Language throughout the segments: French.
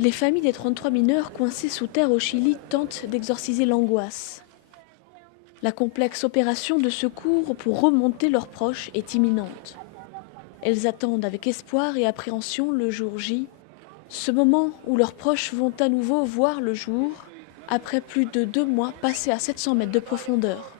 Les familles des 33 mineurs coincés sous terre au Chili tentent d'exorciser l'angoisse. La complexe opération de secours pour remonter leurs proches est imminente. Elles attendent avec espoir et appréhension le jour J, ce moment où leurs proches vont à nouveau voir le jour, après plus de 2 mois passés à 700 mètres de profondeur.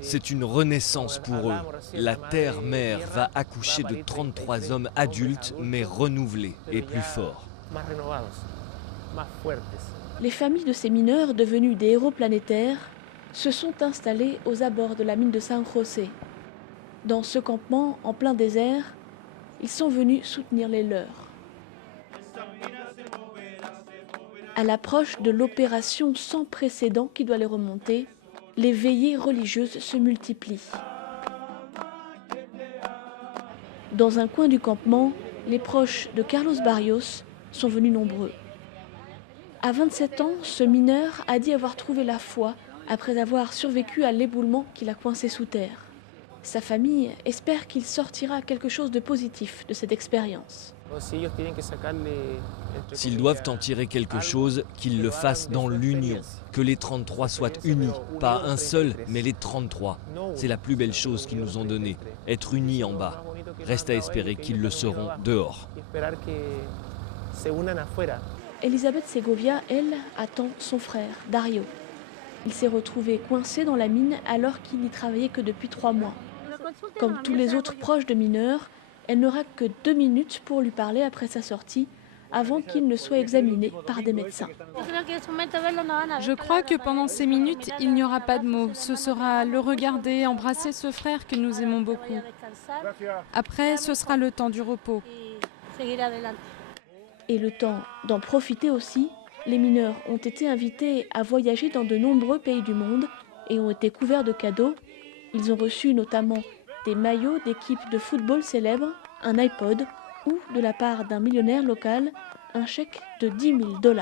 C'est une renaissance pour eux. La terre-mère va accoucher de 33 hommes adultes, mais renouvelés et plus forts. Les familles de ces mineurs, devenus des héros planétaires, se sont installées aux abords de la mine de San José. Dans ce campement, en plein désert, ils sont venus soutenir les leurs. À l'approche de l'opération sans précédent qui doit les remonter, les veillées religieuses se multiplient. Dans un coin du campement, les proches de Carlos Barrios sont venus nombreux. À 27 ans, ce mineur a dit avoir trouvé la foi après avoir survécu à l'éboulement qui l'a coincé sous terre. Sa famille espère qu'il sortira quelque chose de positif de cette expérience. S'ils doivent en tirer quelque chose, qu'ils le fassent dans l'union. Que les 33 soient unis, pas un seul, mais les 33. C'est la plus belle chose qu'ils nous ont donnée, être unis en bas. Reste à espérer qu'ils le seront dehors. Elisabeth Segovia, elle, attend son frère, Dario. Il s'est retrouvé coincé dans la mine alors qu'il n'y travaillait que depuis 3 mois. Comme tous les autres proches de mineurs, elle n'aura que 2 minutes pour lui parler après sa sortie, avant qu'il ne soit examiné par des médecins. Je crois que pendant ces minutes, il n'y aura pas de mots. Ce sera le regarder, embrasser ce frère que nous aimons beaucoup. Après, ce sera le temps du repos. Et le temps d'en profiter aussi, les mineurs ont été invités à voyager dans de nombreux pays du monde et ont été couverts de cadeaux. Ils ont reçu notamment des maillots d'équipes de football célèbres, un iPod ou, de la part d'un millionnaire local, un chèque de $10 000.